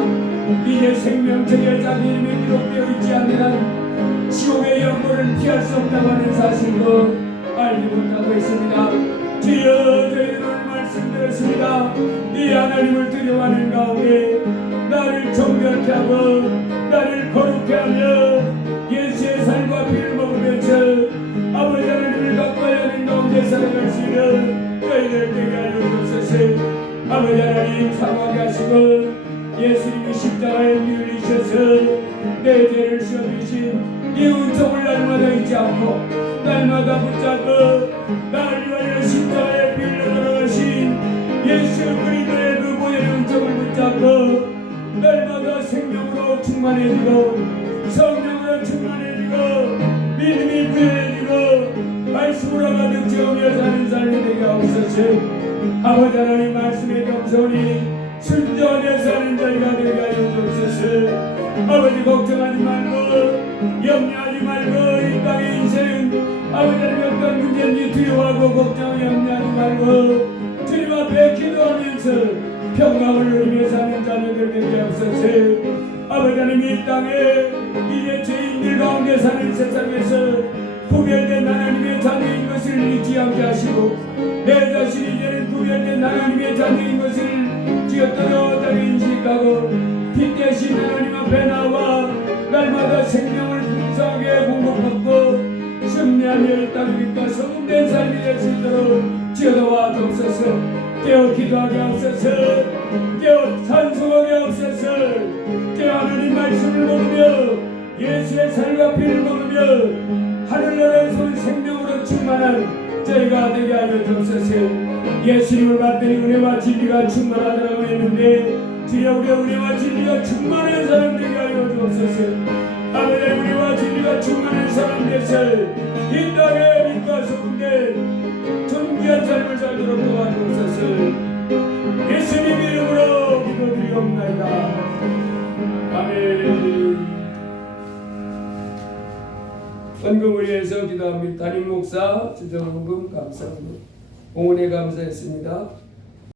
이제 생명책에 자기 이름이 기록되어 있지 않는 한 지옥의 영혼을 피할 수 없다고 하는 사실도 알지 못하고 있습니다. 주여 저희는 오늘 말씀 드렸습니다. 이 하나님을 두려워하는 가운데 나를 정결케 하고 나를 거룩케 하며 예수의 살과 피를 먹으면서 아버지 하나님을 가까이 하는 가운데 살아갈 수 있는 저희들 되게 하여 주옵소서. 아버지 하나님 사랑하게 하시고 예수님이 십자가에 밀리셔서 내 죄를 씌워주신 이 은총을 날마다 잊지 않고 날마다 붙잡고 날 위하여 십자가에 빌려 돌아가신 예수 그리스도의 그 보혈의 은총을 붙잡고 날마다 생명으로 충만해지고 성령으로 충만해지고 믿음이 부여해지고 말씀으로 가득 채우며 사는 삶이 되게 하옵소서. 아버지 하나님 말씀에 겸손히 순종하며 사는 자리가 되게 하여 주옵소서. 아버지 걱정하지 말고 염려하지 말고 이 땅의 인생 아버지 하나님 어떤 문제인지 두려워하고 걱정하며 염려하지 말고 주님 앞에 기도하면서 평강을 누리며 사는 자녀들 되게 하옵소서. 아버지 하나님 이 땅에 이제 죄인들 가운데 사는 세상에서 구별된 하나님의 자녀인 것을 잊지 않게 하시고 내 자신이 이제는 구별된 하나님의 자녀인 것을 주여 또렷하게 인식하고 빛 대신 하나님 앞에 나와 날마다 생명을 풍성하게 공급받고 순례하며 땅의 빛과 소금된 삶이 될 수 있도록 주여 도와주옵소서. 깨어 기도하게 하옵소서. 깨어 찬송하게 하옵소서. 깨어 하나님 말씀을 먹으며 예수의 살과 피를 먹으며 하늘나라에서 온 생명으로 충만한 저희가 되게 하여 주옵소서. 예수님을 받더니 은혜와 진리가 충만하다고 했는데 주여 우리의 은혜와 진리가 충만한 사람 되게 하여 주옵소서. 아버지의 은혜와 진리가 충만한 사람 되서 이 땅에 빛과 소금된 존귀한 삶을 살도록 도와주옵소서. 예수님 이름으로 기도드리옵나이다. 아멘. 헌금을 위해서 기도합니다. 담임 목사 주정헌금 감사합니다. 응원에 감사했습니다.